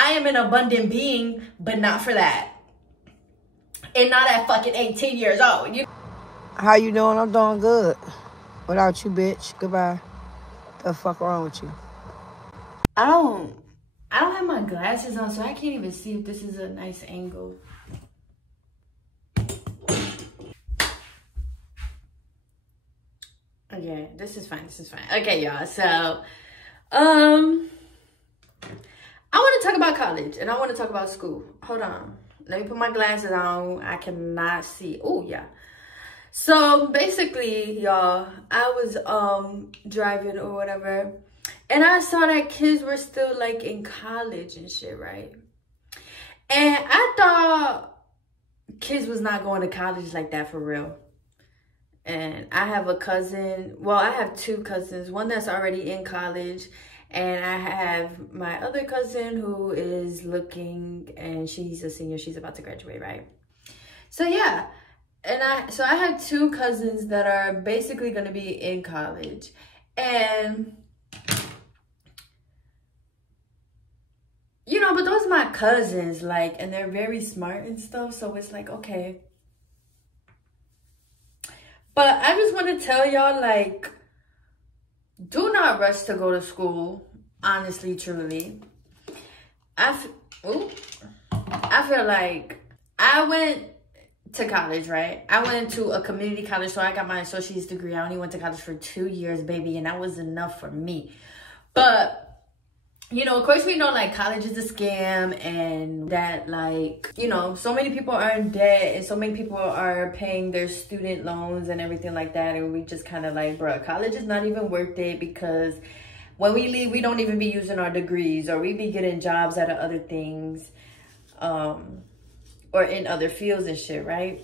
I am an abundant being, but not for that. And not at fucking 18 years old. How you doing? I'm doing good. Without you, bitch. Goodbye. The fuck wrong with you? I don't have my glasses on, so I can't even see if this is a nice angle. Okay, this is fine. Okay, y'all. So, I want to talk about college and I want to talk about school. Hold on. Let me put my glasses on. I cannot see. Oh, yeah. So basically, y'all, I was driving or whatever, and I saw that kids were still like in college and shit, right? And I thought kids was not going to college like that for real. And I have a cousin, well, I have two cousins, one that's already in college, and I have my other cousin who is looking, and she's a senior, she's about to graduate, right? So yeah, and I have two cousins that are basically gonna be in college, and you know, but those are my cousins, like, and they're very smart and stuff, so it's like, okay. But I just want to tell y'all, like, do not rush to go to school, honestly, truly. I feel like I went to college, right? I went to a community college, so I got my associate's degree. I only went to college for 2 years, baby, and that was enough for me. But you know, of course, we know, like, college is a scam and that, like, you know, so many people are in debt and so many people are paying their student loans and everything like that. And we just kind of like, bruh, college is not even worth it because when we leave, we don't even be using our degrees or we be getting jobs out of other things or in other fields and shit, right?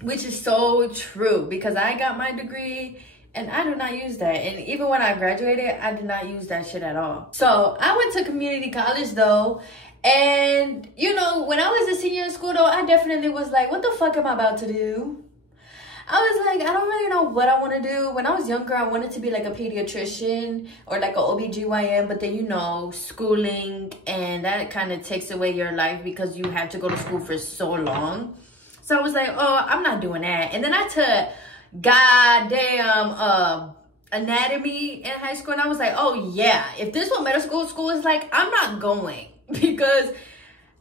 Which is so true because I got my degree and I do not use that. And even when I graduated, I did not use that shit at all. So I went to community college though. And you know, when I was a senior in school though, I definitely was like, what the fuck am I about to do? I was like, I don't really know what I want to do. When I was younger, I wanted to be like a pediatrician or like an OBGYN. But then, you know, schooling and that kind of takes away your life because you have to go to school for so long. So I was like, oh, I'm not doing that. And then I took goddamn anatomy in high school, and I was like, oh yeah, if this what medical school is like, I'm not going because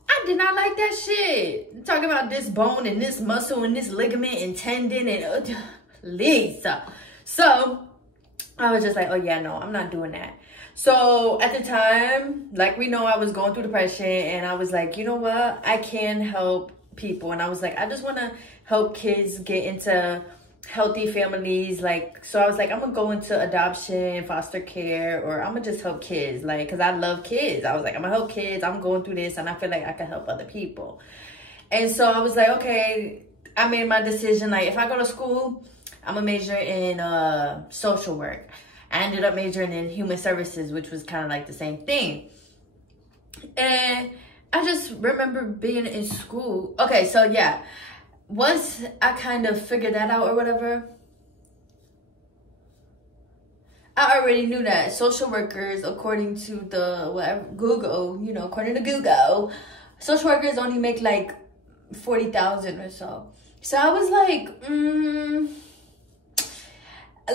I did not like that shit. Talking about this bone and this muscle and this ligament and tendon and Lisa. So I was just like, oh yeah, no, I'm not doing that. So at the time, like we know, I was going through depression and I was like, you know what, I can help people. And I was like, I just want to help kids get into healthy families. Like, so I was like, I'm gonna go into adoption, foster care, or I'm gonna just help kids, like, because I love kids. I was like, I'm gonna help kids. I'm going through this and I feel like I can help other people. And so I was like, okay, I made my decision, like, if I go to school, I'm gonna major in social work. I ended up majoring in human services, which was kind of like the same thing. And I just remember being in school. Okay, so yeah, once I kind of figured that out or whatever, I already knew that social workers, according to the whatever Google, you know, according to Google, social workers only make like 40,000 or so. So I was like,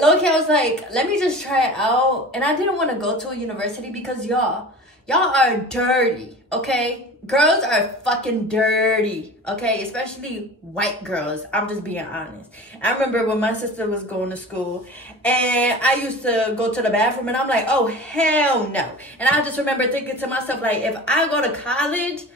low-key, I was like, let me just try it out. And I didn't want to go to a university because y'all are dirty, okay? Girls are fucking dirty, okay? Especially white girls. I'm just being honest. I remember when my sister was going to school and I used to go to the bathroom and I'm like, oh, hell no. And I just remember thinking to myself, like, if I go to college,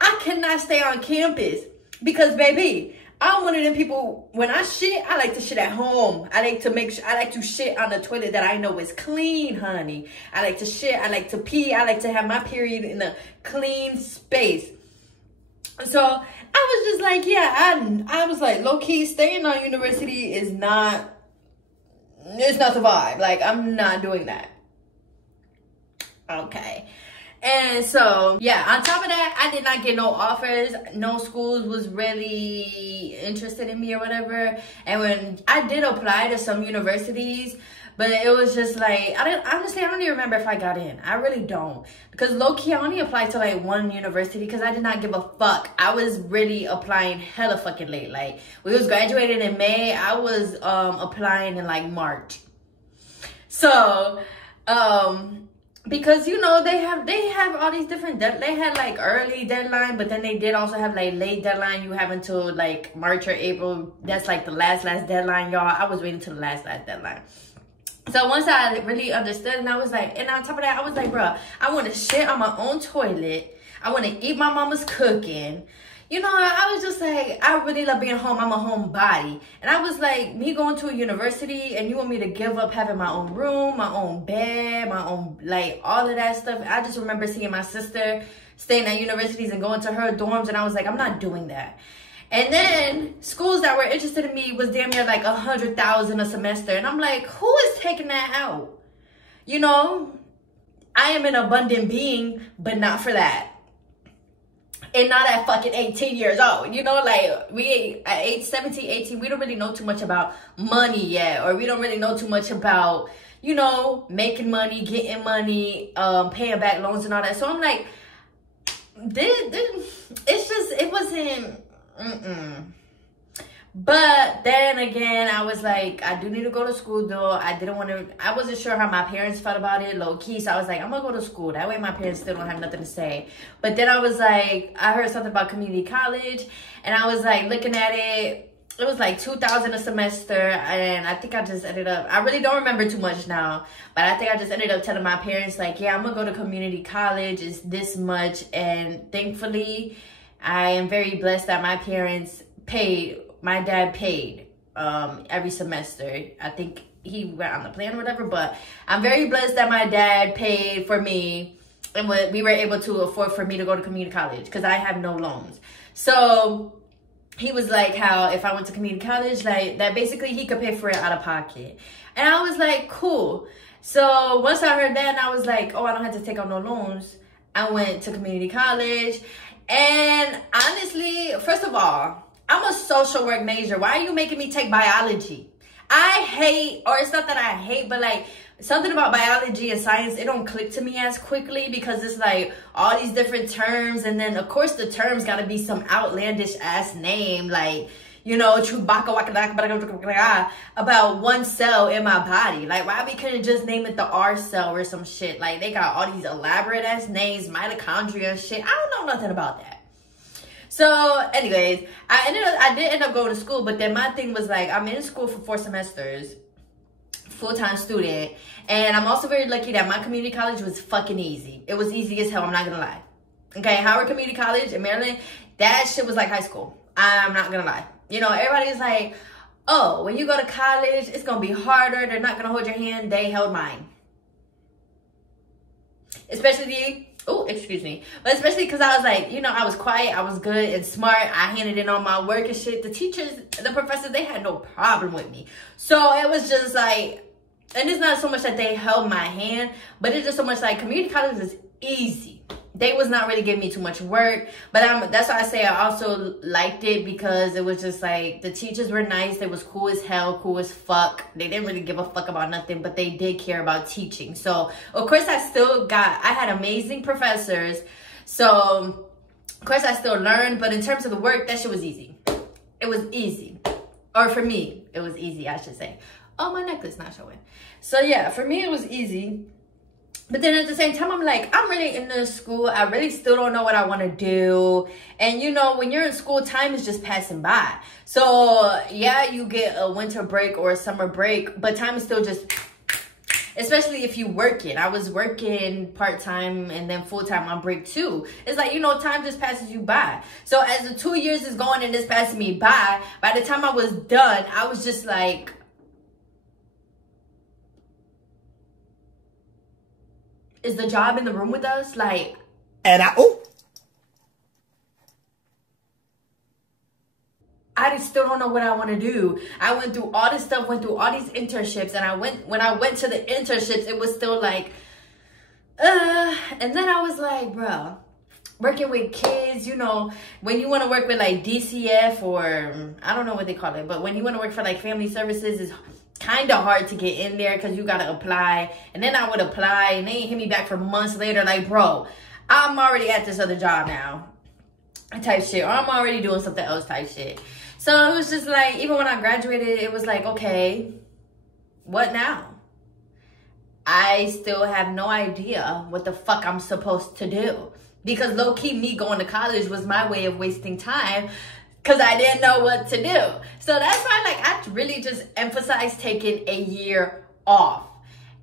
I cannot stay on campus because, baby, I'm one of them people, when I shit, I like to shit at home. I like to shit on the toilet that I know is clean, honey. I like to shit, I like to pee, I like to have my period in a clean space. So I was just like, yeah, I was like, low-key, staying on university is not, it's not the vibe. Like, I'm not doing that. Okay. And so, yeah, on top of that, I did not get no offers. No schools was really interested in me or whatever. And when I did apply to some universities, But it was just like, honestly, I don't even remember if I got in. I really don't. Because low-key, I only applied to like one university because I did not give a fuck. I was really applying hella fucking late. Like, we was graduating in May. I was applying in like March. So, because, you know, they have all these different, they had like early deadline, but then they did also have like late deadline. You have until like March or April. That's like the last deadline, y'all. I was waiting till the last deadline. So once I really understood, and I was like, and on top of that, I was like, bro, I want to shit on my own toilet. I want to eat my mama's cooking. You know, I was just like, I really love being home. I'm a homebody. And I was like, me going to a university and you want me to give up having my own room, my own bed, my own, like, all of that stuff. I just remember seeing my sister staying at universities and going to her dorms. And I was like, I'm not doing that. And then schools that were interested in me was damn near like $100,000 a semester. And I'm like, who is taking that out? You know, I am an abundant being, but not for that. And not at fucking 18 years old. You know, like, we at age 17, 18, we don't really know too much about money yet. Or we don't really know too much about, you know, making money, getting money, paying back loans and all that. So I'm like, it's just, it wasn't, But then again, I was like, I do need to go to school though. I wasn't sure how my parents felt about it, low key. So I was like, I'm gonna go to school. That way my parents still don't have nothing to say. But then I was like, I heard something about community college and I was like looking at it. It was like $2,000 a semester. And I think I just ended up, I really don't remember too much now, but I think I just ended up telling my parents like, yeah, I'm gonna go to community college. It's this much. And thankfully, I am very blessed that my parents paid. My dad paid every semester. I think he went on the plan or whatever, but I'm very blessed that my dad paid for me and we were able to afford for me to go to community college because I have no loans. So he was like how if I went to community college, like that basically he could pay for it out of pocket. And I was like, cool. So once I heard that, and I was like, oh, I don't have to take out no loans. I went to community college. And honestly, first of all, I'm a social work major. Why are you making me take biology? I hate, or it's not that I hate, but like something about biology and science, it don't click to me as quickly because it's like all these different terms. And then of course the terms gotta be some outlandish ass name. Like, you know, Chewbacca, about one cell in my body. Like, why we couldn't just name it the R cell or some shit? Like, they got all these elaborate ass names, mitochondria and shit. I don't know nothing about that. So, anyways, I did end up going to school, but then my thing was like, I'm in school for 4 semesters, full-time student, and I'm also very lucky that my community college was fucking easy. It was easy as hell, I'm not gonna lie. Okay, Howard Community College in Maryland, that shit was like high school. I'm not gonna lie. You know, everybody's like, oh, when you go to college, it's gonna be harder. They're not gonna hold your hand. They held mine. Especially but especially because I was like, you know, I was quiet, I was good and smart. I handed in all my work and shit. The teachers, the professors, they had no problem with me. So it was just like, and it's not so much that they held my hand, but it's just so much like community college is easy. They was not really giving me too much work, but that's why I say I also liked it because it was just like the teachers were nice. They was cool as hell, cool as fuck. They didn't really give a fuck about nothing, but they did care about teaching. So of course I had amazing professors. So of course I still learned, but in terms of the work, that shit was easy. It was easy. Or for me, it was easy, I should say. Oh, my necklace not showing. So yeah, for me it was easy. But then at the same time, I'm like, I'm really in this school. I really still don't know what I want to do. And, you know, when you're in school, time is just passing by. So, yeah, you get a winter break or a summer break, but time is still just, especially if you work it. I was working part-time and then full-time on break too. It's like, you know, time just passes you by. So as the 2 years is going and it's passing me by the time I was done, I was just like, is the job in the room with us? Like, and I still don't know what I want to do. I went through all this stuff, went through all these internships, and when I went to the internships, it was still like, and then I was like, bro, working with kids, you know, when you want to work with like DCF or I don't know what they call it, but when you want to work for like family services, kind of hard to get in there because you got to apply. And then I would apply and they ain't hit me back for months later. Like, bro, I'm already at this other job now type shit. Or I'm already doing something else type shit. So it was just like, even when I graduated, it was like, okay, what now? I still have no idea what the fuck I'm supposed to do. Because low-key, me going to college was my way of wasting time because I didn't know what to do. So that's why, like, I really just emphasize taking a year off.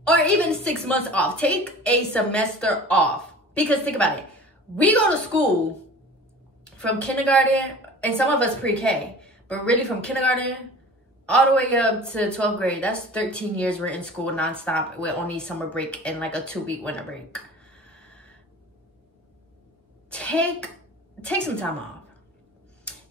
Or even 6 months off. Take a semester off. Because think about it. We go to school from kindergarten, and some of us pre-K. But really from kindergarten all the way up to 12th grade. That's 13 years we're in school nonstop with only summer break and like a 2-week winter break. Take some time off.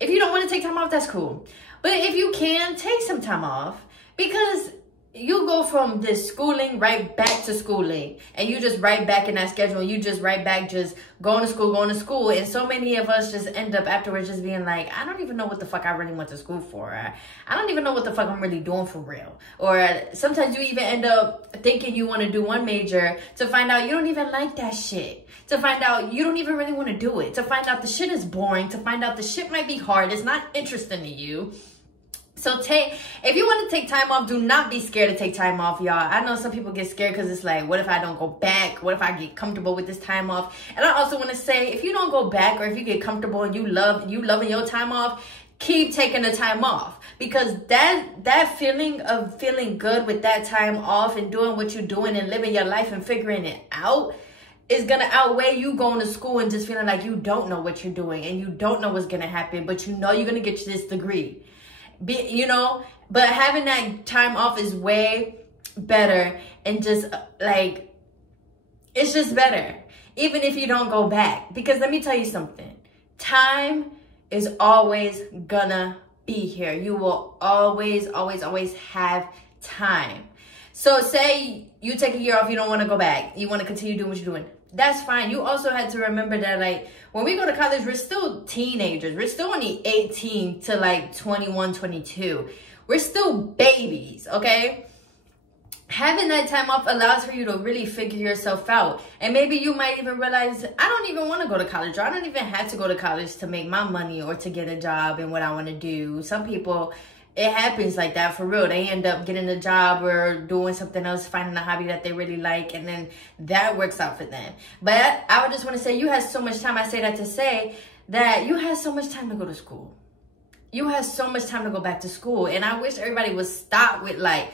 If you don't want to take time off, that's cool. But if you can, take some time off. Because you go from this schooling right back to schooling. And you just right back in that schedule. You just right back just going to school. And so many of us just end up afterwards just being like, I don't even know what the fuck I really went to school for. I don't even know what the fuck I'm really doing for real. Or sometimes you even end up thinking you want to do one major to find out you don't even like that shit. To find out you don't even really want to do it. To find out the shit is boring. To find out the shit might be hard. It's not interesting to you. So if you want to take time off, do not be scared to take time off, y'all. I know some people get scared because it's like, what if I don't go back? What if I get comfortable with this time off? And I also want to say, if you don't go back or if you get comfortable and you loving your time off, keep taking the time off. Because that feeling of feeling good with that time off and doing what you're doing and living your life and figuring it out is going to outweigh you going to school and just feeling like you don't know what you're doing and you don't know what's going to happen, but you know you're going to get this degree. But having that time off is way better and just like, it's just better. Even if you don't go back. Because let me tell you something. Time is always gonna be here. You will always, always, always have time. So say you take a year off, you don't want to go back. You want to continue doing what you're doing. That's fine. You also had to remember that, like, when we go to college, we're still teenagers. We're still only 18 to like 21, 22. We're still babies, okay? Having that time off allows for you to really figure yourself out. And maybe you might even realize, I don't even want to go to college. Or I don't even have to go to college to make my money or to get a job and what I want to do. Some people, it happens like that for real. They end up getting a job or doing something else, finding a hobby that they really like, and then that works out for them. But I would just want to say, you had so much time. I say that to say that you had so much time to go to school. You had so much time to go back to school. And I wish everybody would stop with like,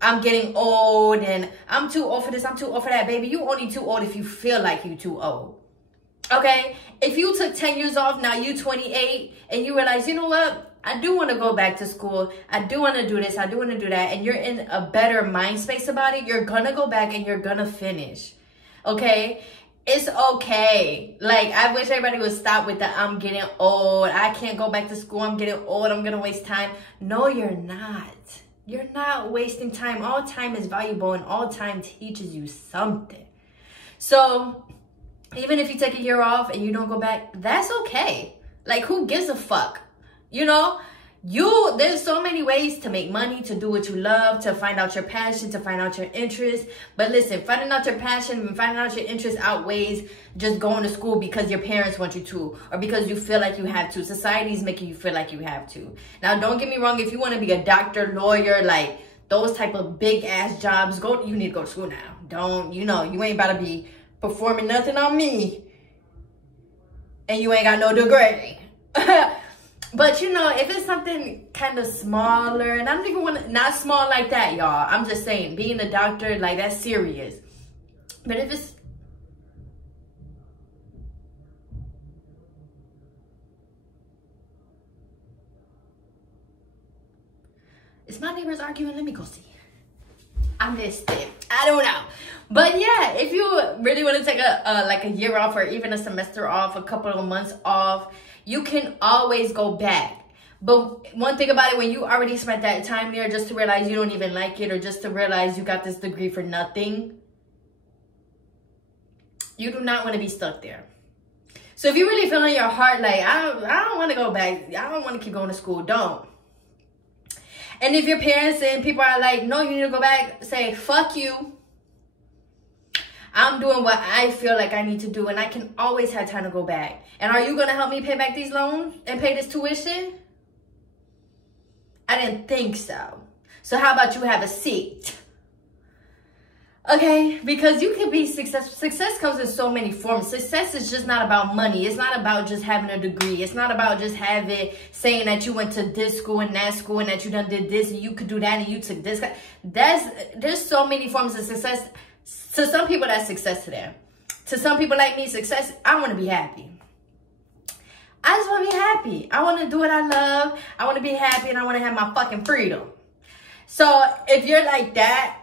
I'm getting old and I'm too old for this, I'm too old for that. Baby, you only too old if you feel like you too old. Okay? If you took 10 years off, now you 28, and you realize, you know what? I do want to go back to school. I do want to do this. I do want to do that. And you're in a better mind space about it. You're going to go back and you're going to finish. Okay? It's okay. Like, I wish everybody would stop with the I'm getting old. I can't go back to school. I'm getting old. I'm going to waste time. No, you're not. You're not wasting time. All time is valuable and all time teaches you something. So, even if you take a year off and you don't go back, that's okay. Like, who gives a fuck? You know, there's so many ways to make money, to do what you love, to find out your passion, to find out your interest. But listen, finding out your passion and finding out your interest outweighs just going to school because your parents want you to, or because you feel like you have to. Society's making you feel like you have to. Now, don't get me wrong. If you want to be a doctor, lawyer, like those type of big ass jobs, you need to go to school now. You ain't about to be performing nothing on me and you ain't got no degree. But, if it's something kind of smaller, and I don't even want to, not small like that, y'all. I'm just saying, being a doctor, like, that's serious. But if it's, is my neighbors arguing? Let me go see. I missed it. I don't know. But yeah, if you really want to take a year off or even a semester off, a couple of months off, you can always go back. But one thing about it, when you already spent that time there just to realize you don't even like it, or just to realize you got this degree for nothing, you do not want to be stuck there. So if you really feel in your heart like, I don't want to go back, I don't want to keep going to school, don't. And if your parents and people are like, no, you need to go back, say, fuck you. I'm doing what I feel like I need to do, and I can always have time to go back. And are you going to help me pay back these loans and pay this tuition? I didn't think so. So how about you have a seat? Okay, because you can be successful. Success comes in so many forms. Success is just not about money. It's not about just having a degree. It's not about just saying that you went to this school and that you done did this and you could do that and you took this. There's so many forms of success. To some people, that's success to them. To some people like me, success, I want to be happy. I just want to be happy. I want to do what I love. I want to be happy and I want to have my fucking freedom. So if you're like that,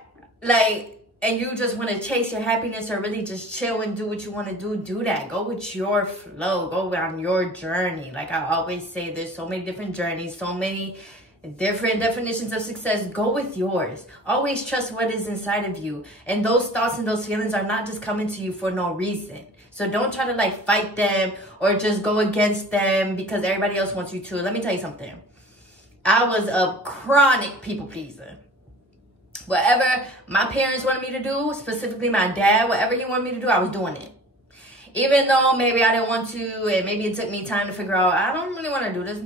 and you just want to chase your happiness or really just chill and do what you want to do that. Go with your flow. Go on your journey. Like I always say, there's so many different journeys, so many different definitions of success. Go with yours. Always trust what is inside of you. And those thoughts and those feelings are not just coming to you for no reason. So don't try to fight them or just go against them because everybody else wants you to. Let me tell you something. I was a chronic people pleaser. Whatever my parents wanted me to do, specifically my dad, whatever he wanted me to do, I was doing it. Even though maybe I didn't want to, and maybe it took me time to figure out, I don't really want to do this,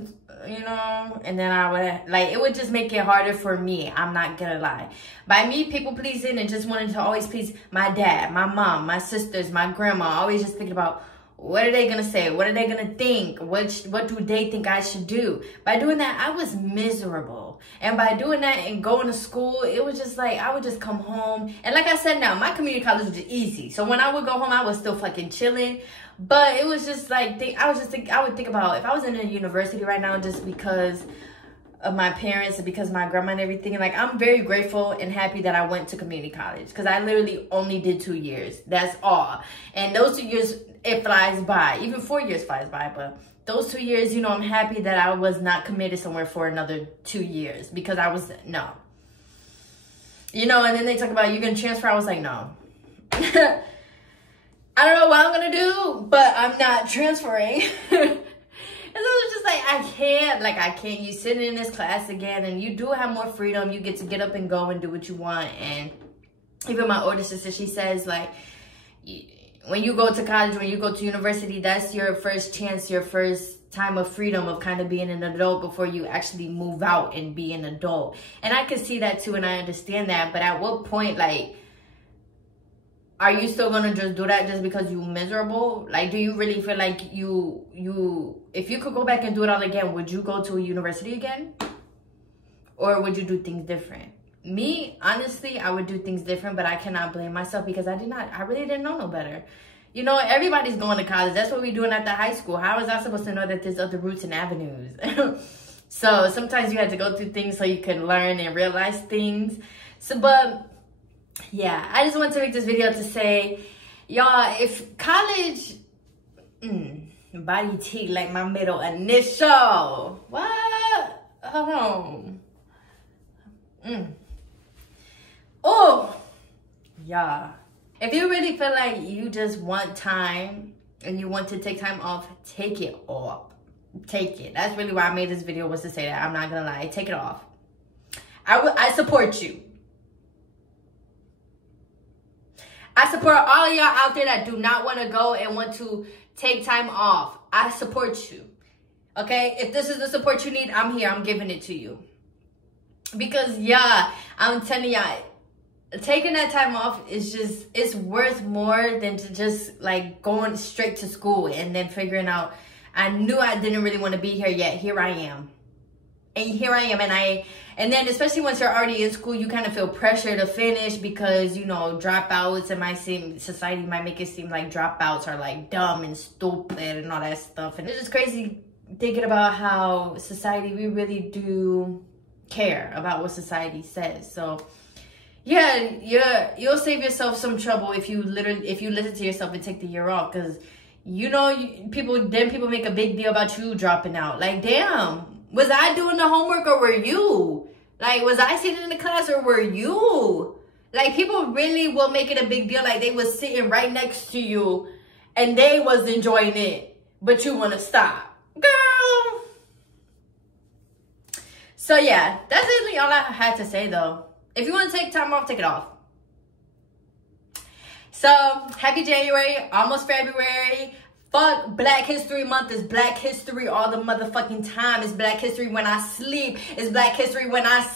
you know? And then I would, it would just make it harder for me. I'm not gonna lie. By me people pleasing and just wanting to always please my dad, my mom, my sisters, my grandma, always just thinking about, what are they going to say? What are they going to think? What do they think I should do? By doing that, I was miserable. And by doing that and going to school, it was just I would just come home. And like I said now, my community college was just easy. So when I would go home, I was still fucking chilling. But it was just I would think about if I was in a university right now just because of my parents and because of my grandma and everything. I'm very grateful and happy that I went to community college because I literally only did 2 years. That's all. And those 2 years, it flies by. Even 4 years flies by. But those 2 years, I'm happy that I was not committed somewhere for another 2 years because I was, no. And then they talk about, you're going to transfer. I was like, no. I don't know what I'm going to do, but I'm not transferring. And so it's just I can't. You sitting in this class again and you do have more freedom. You get to get up and go and do what you want. And even my older sister, she says when you go to college, when you go to university, that's your first chance, your first time of freedom of kind of being an adult before you actually move out and be an adult. And I can see that too and I understand that. But at what point, are you still gonna just do that just because you're miserable? Do you really feel like if you could go back and do it all again, would you go to a university again? Or would you do things different? Me, honestly, I would do things different, but I cannot blame myself because I really didn't know no better. Everybody's going to college. That's what we're doing at the high school. How was I supposed to know that there's other routes and avenues? So sometimes you have to go through things so you can learn and realize things. But yeah, I just want to make this video to say, y'all, if college, body T like my middle initial. What? Hold on. Oh, yeah. If you really feel like you just want time and you want to take time off, take it off. Take it. That's really why I made this video, was to say that. I'm not gonna lie. Take it off. I support you. I support all of y'all out there that do not want to go and want to take time off. I support you. Okay? If this is the support you need, I'm here. I'm giving it to you. Because, yeah, I'm telling y'all, taking that time off is just, it's worth more than to just going straight to school and then figuring out, I knew I didn't really want to be here yet. Here I am. And here I am, and then especially once you're already in school, you kind of feel pressure to finish because, dropouts, society might make it seem like dropouts are dumb and stupid and all that stuff. And it's just crazy thinking about how society, we really do care about what society says. So yeah, you'll save yourself some trouble if you listen to yourself and take the year off, because people make a big deal about you dropping out. Damn. Was I doing the homework or were you? Was I sitting in the class or were you? People really will make it a big deal they was sitting right next to you and they was enjoying it, but you want to stop. Girl. So yeah, that's literally all I had to say though. If you want to take time off, take it off. So happy January, almost February. Fuck Black History Month. Is Black History all the motherfucking time. It's Black History when I sleep. It's Black History when I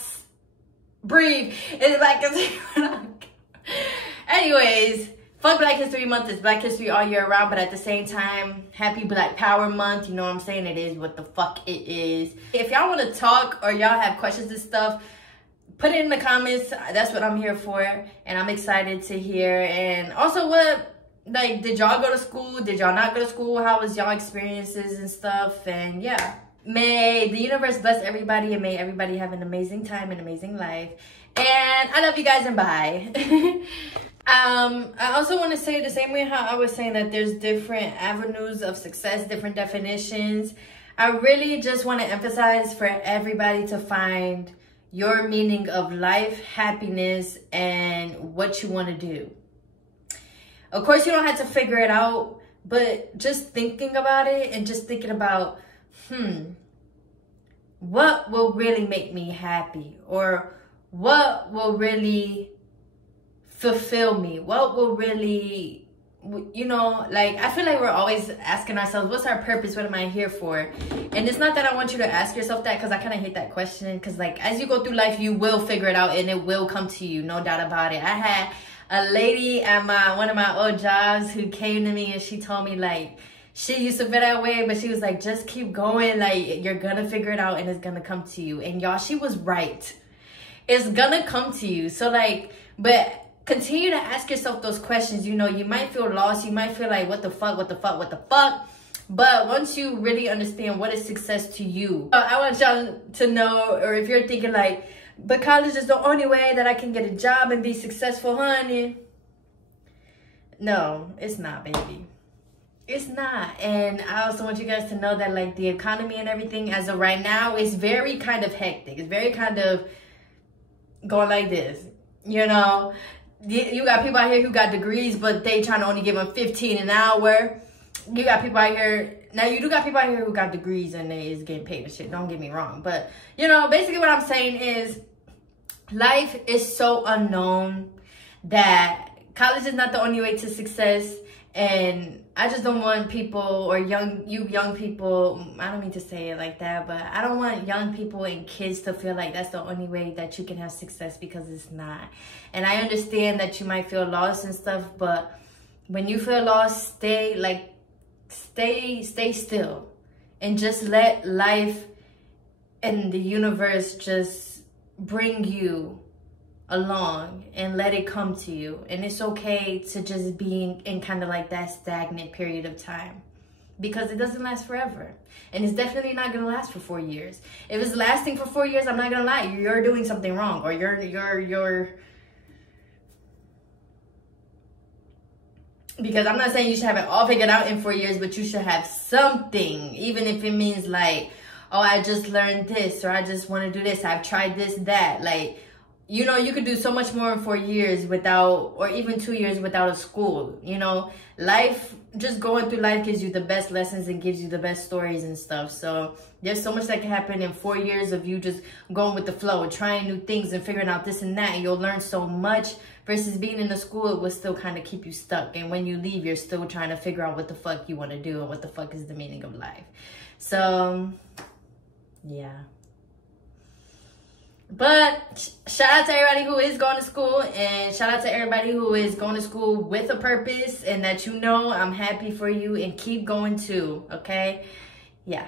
breathe. It's Black History when I... Anyways, fuck Black History Month. It's Black History all year round, but at the same time, happy Black Power Month. You know what I'm saying? It is what the fuck it is. If y'all want to talk or y'all have questions and stuff, put it in the comments. That's what I'm here for, and I'm excited to hear. And also, like, did y'all go to school? Did y'all not go to school? How was y'all experiences and stuff? And yeah, may the universe bless everybody, and may everybody have an amazing time and amazing life. And I love you guys, and bye. I also want to say the same way how I was saying that there's different avenues of success, different definitions. I really just want to emphasize for everybody to find your meaning of life, happiness, and what you want to do. Of course, you don't have to figure it out, but just thinking about it and just thinking about, what will really make me happy? Or what will really fulfill me? What will really, you know, like, I feel like we're always asking ourselves, what's our purpose? What am I here for? And it's not that I want you to ask yourself that, because I kind of hate that question. Because, like, as you go through life, you will figure it out and it will come to you, no doubt about it. I had a lady at one of my old jobs who came to me and she told me, like, she used to feel that way, but she was like, just keep going. Like, you're going to figure it out and it's going to come to you. And y'all, she was right. It's going to come to you. So, like, but continue to ask yourself those questions. You know, you might feel lost. You might feel like, what the fuck, what the fuck, what the fuck? But once you really understand what is success to you, I want y'all to know, or if you're thinking like, but college is the only way that I can get a job and be successful, honey. No, it's not, baby. It's not. And I also want you guys to know that, like, the economy and everything as of right now is very kind of hectic. It's very kind of going like this, you know. You got people out here who got degrees, but they trying to only give them $15 an hour. You got people out here, now you do got people out here who got degrees and they is getting paid and shit. Don't get me wrong. But, you know, basically what I'm saying is life is so unknown that college is not the only way to success. And I just don't want people, or young people, I don't mean to say it like that, but I don't want young people and kids to feel like that's the only way that you can have success, because it's not. And I understand that you might feel lost and stuff, but when you feel lost, stay still and just let life and the universe just bring you along and let it come to you. And it's okay to just be in kind of like that stagnant period of time, because it doesn't last forever, and it's definitely not gonna last for 4 years. If it's lasting for 4 years, I'm not gonna lie, you're doing something wrong, or you're because I'm not saying you should have it all figured out in 4 years, but you should have something, even if it means like, oh, I just learned this, or I just want to do this, I've tried this, that. Like, you know, you could do so much more in 4 years without, or even 2 years without a school. You know, life, just going through life gives you the best lessons and gives you the best stories and stuff. So there's so much that can happen in 4 years of you just going with the flow and trying new things and figuring out this and that. And you'll learn so much, versus being in the school, it will still kind of keep you stuck. And when you leave, you're still trying to figure out what the fuck you want to do and what the fuck is the meaning of life. So, yeah. But shout out to everybody who is going to school, and shout out to everybody who is going to school with a purpose, and that, you know, I'm happy for you, and keep going too, okay? Yeah.